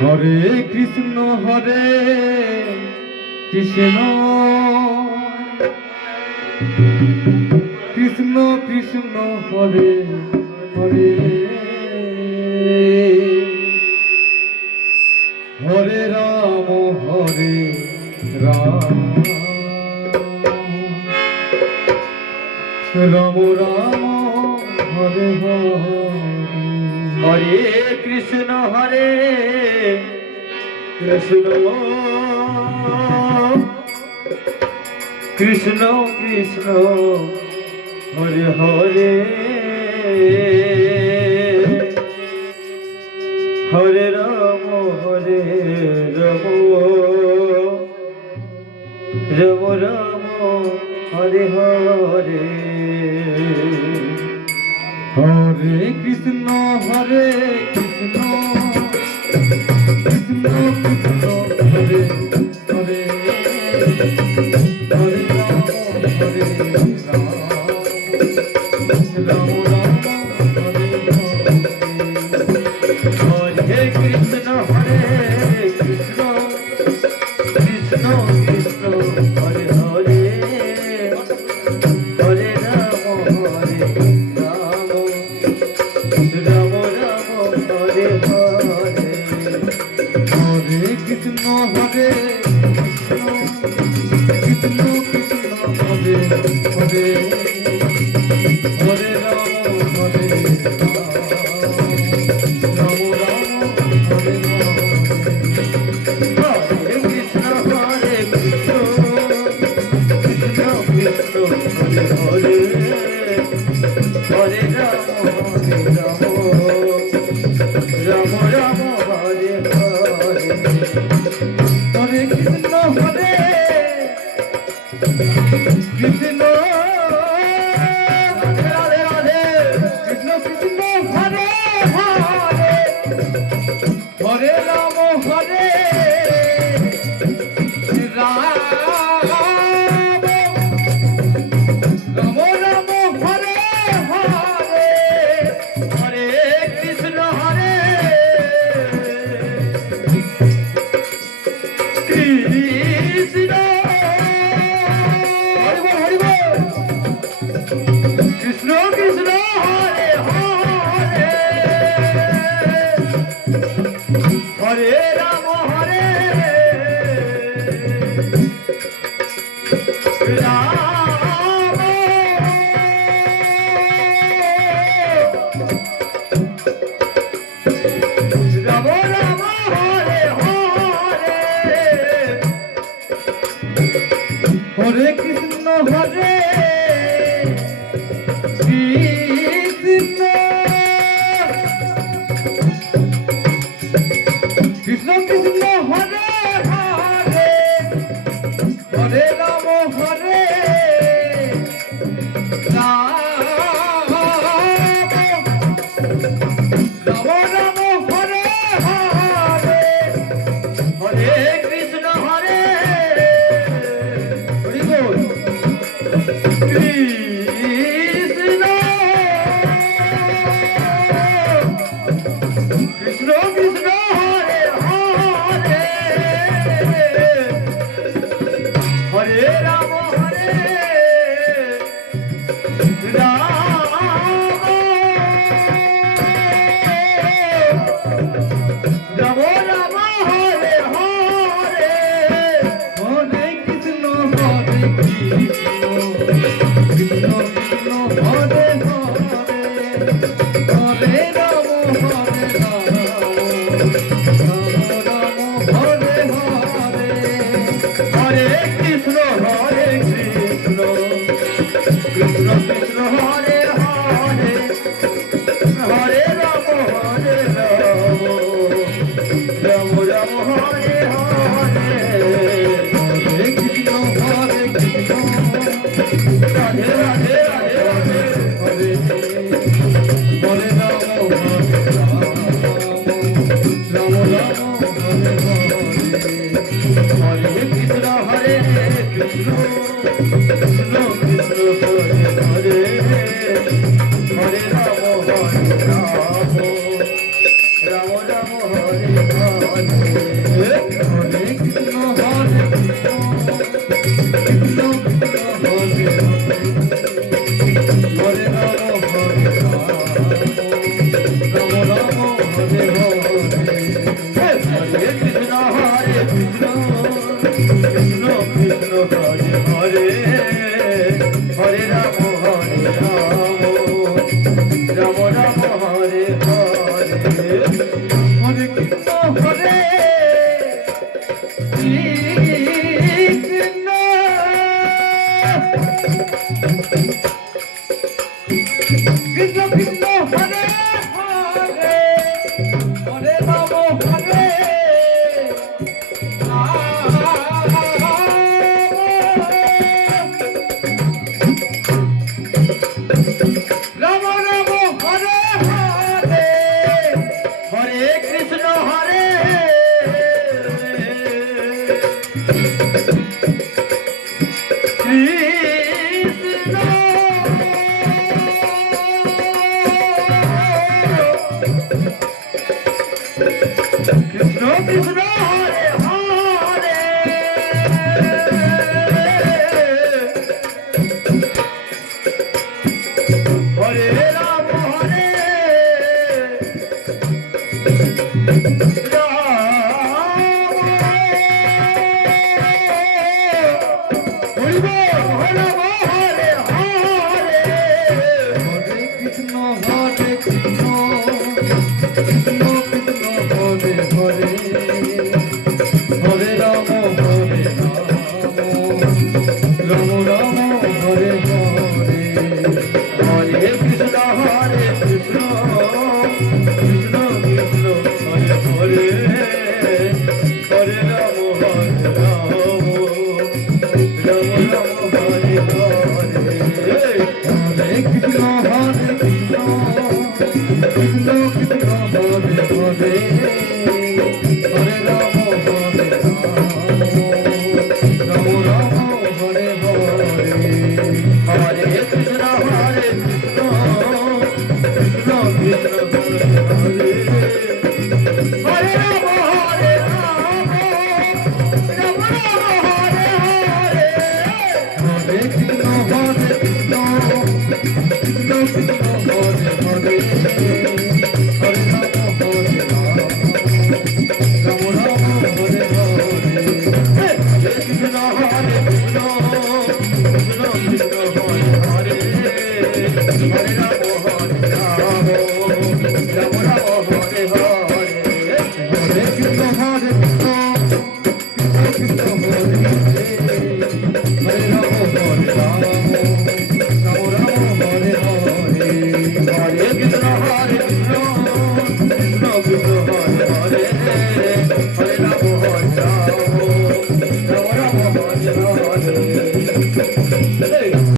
হরে Krishna Krishna Krishna Krishna Hare Hare Hare Ram Ram Ram Hare Hare Hare Krishna Krishna Krishna Krishna Hare Hare Hare Ram Ram Ram Hare Hare Hare Krishna Krishna Krishna Krishna Hare Hare Hare Ram Ram Ram Hare Hare Krishna Krishna Krishna Krishna Hare Hare Hare Ram Ram Ram Ram Hare Hare Hare Krishna Krishna Krishna Hare Hare Hare Ram Ram Ram Hare Hare Krishna Krishna Krishna Krishna Hare Hare Hare Ram Ram Ram Hare Hare Hare Krishna Krishna Radhe Radhe Krishna Krishna Hare Hare Hare Ram Ram Ram Hare Hare Hare Krishna Krishna Krishna Krishna Hare Hare Hare Ram Ram Ram Ram Hare Hare Hare Krishna Krishna Krishna Hare Hare Hare Ram Ram Ram Hare Hare Hare Krishna Hari বল Krishna Krishna Krishna Hare Hare Hare Ram Ram Ram Hare Hare Hare Krishna Krishna Krishna Hare Hare Hare Ram Ram Hare Hare Hare Krishna Krishna Krishna Krishna Hare Hare Hare Ram Ram Ram Hare Hare Hare Krishna Radhe Radhe Radhe Radhe Hare Hare Ram Ram Ram Hare Hare Hare Krishna Krishna Krishna Krishna Hare Hare Hare Ram Ram Ram Ram Hare Hare Krishna হরে Krishna Krishna Krishna Hare Hare Hare Ram হরে Hare